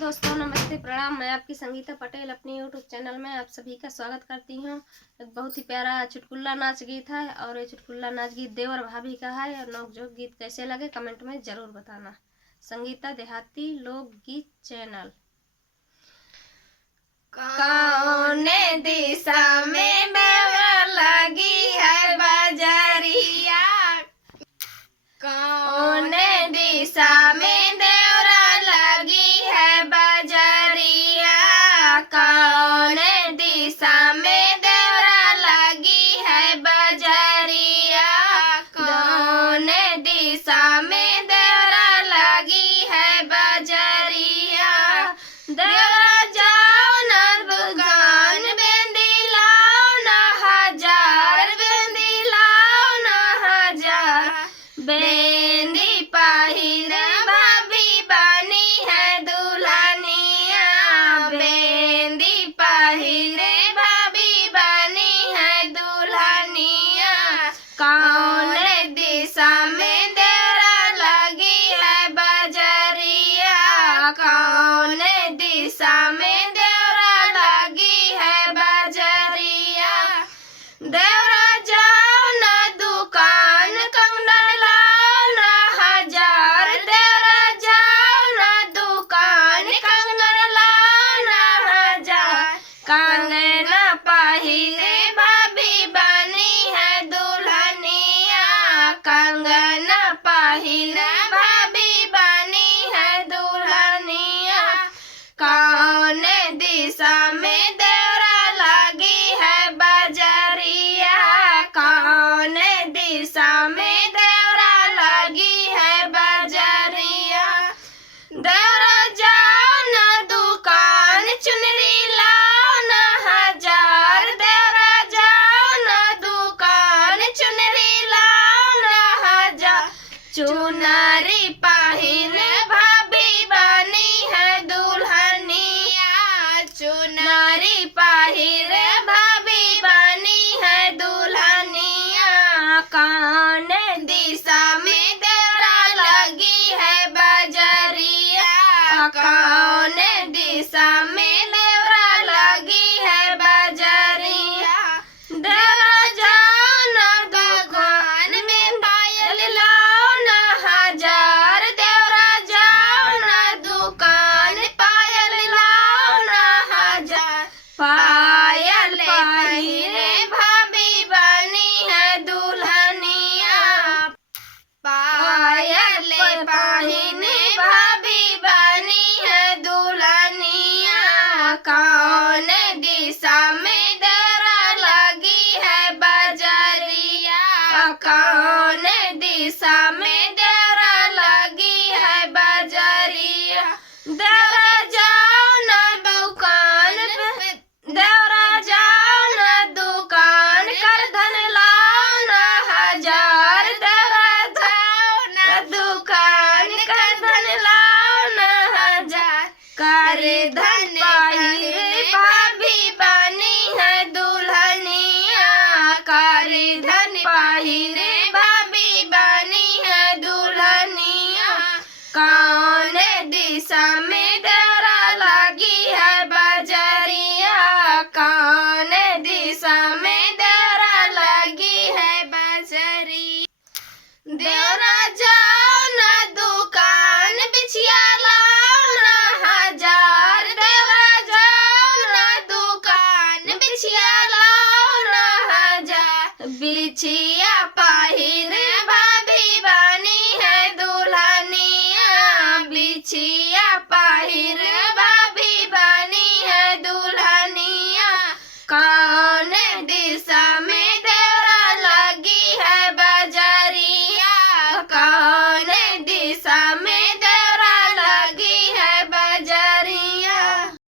दोस्तों, नमस्ते, प्रणाम। मैं आपकी संगीता पटेल अपनी यूट्यूब चैनल में आप सभी का स्वागत करती हूँ। एक बहुत ही प्यारा चुटकुला नाच गीत है और ये चुटकुला नाच गीत देवर भाभी का है। और नोकझोंक गीत कैसे लगे कमेंट में ज़रूर बताना। संगीता देहाती लोकगीत चैनल। कौन दिशा में देवर लगी है बजरिया, कौन दिशा में देवरा लगी है बजरिया, कौन दिशा में देवरा लगी है बजरिया, कौन दिशा में देवरा लगी है बजरिया। देवरा जाओ ना दुकान बेंदी लाओ ना हजार, बेंदी लाओ ना हजार, बेंदी पहिर भाभी बनी है दुल्हनिया, बेंदी पहिर भाभी बनी है दुल्हनिया। कौन दिशा में देवरा लगी है बजरिया, कौन दिशा में देवरा लगी है बजरिया। देवरा जाओ ना दुकान कंगन लाओ ना हजार, देवरा जाओ ना दुकान कंगन लाओ ना हजार, कंगना पहिरे भाभी बनी है दुल्हनिया, कंगना पहिरे भाभी बनी है दुल्हनिया। कौन दिशा में देवरा लगी है बजरिया, कौन दिशा में देवरा लगी है बजरिया। देवरा जाओ ना दुकान चुनरी लाओ ना हजार, देवरा जाओ ना दुकान चुनरी लाओ ना हजार, चुनरी पहिन भाभी बनी है दुल्हनिया, चुनरी पहिर भाभी बनी है दुल्हनिया। कौन दिशा में देवरा लगी है बजरिया, कौन दिशा में देवरा लगी है बजरिया। देवरा जाओ ना दुकान में पायल लाओ ना हजार, देवरा जाओ ना दुकान पायल लाओ ना हजार, पायल पहिरे भाभी बनी है दुल्हनिया, पायल पहिने भाभी बनी है दुल्हनिया। कौन दिशा में देवरा लगी है बजरिया, कौन दिशा में देवरा लगी है बजरिया। देवरा जाओ ना दुकान, देवरा जाओ ना दुकान कर धन लाओ ना हजार, देवरा जाओ ना दुकान कर धन लाओ ना हजार, कर धन पहिरे भाभी बनी है दुल्हनिया, कर धन पहिरे भाभी बनी है दुल्हनिया। कौन दिशा में देवरा लगी है बजरिया, कौन दिशा में देवरा लगी है बजरिया। देवरा जाओ ना दुकान बिछिया लाओ ना हजार, देवरा जाओ ना दुकान बिछिया लाओ ना हजार, बिछिया पहिर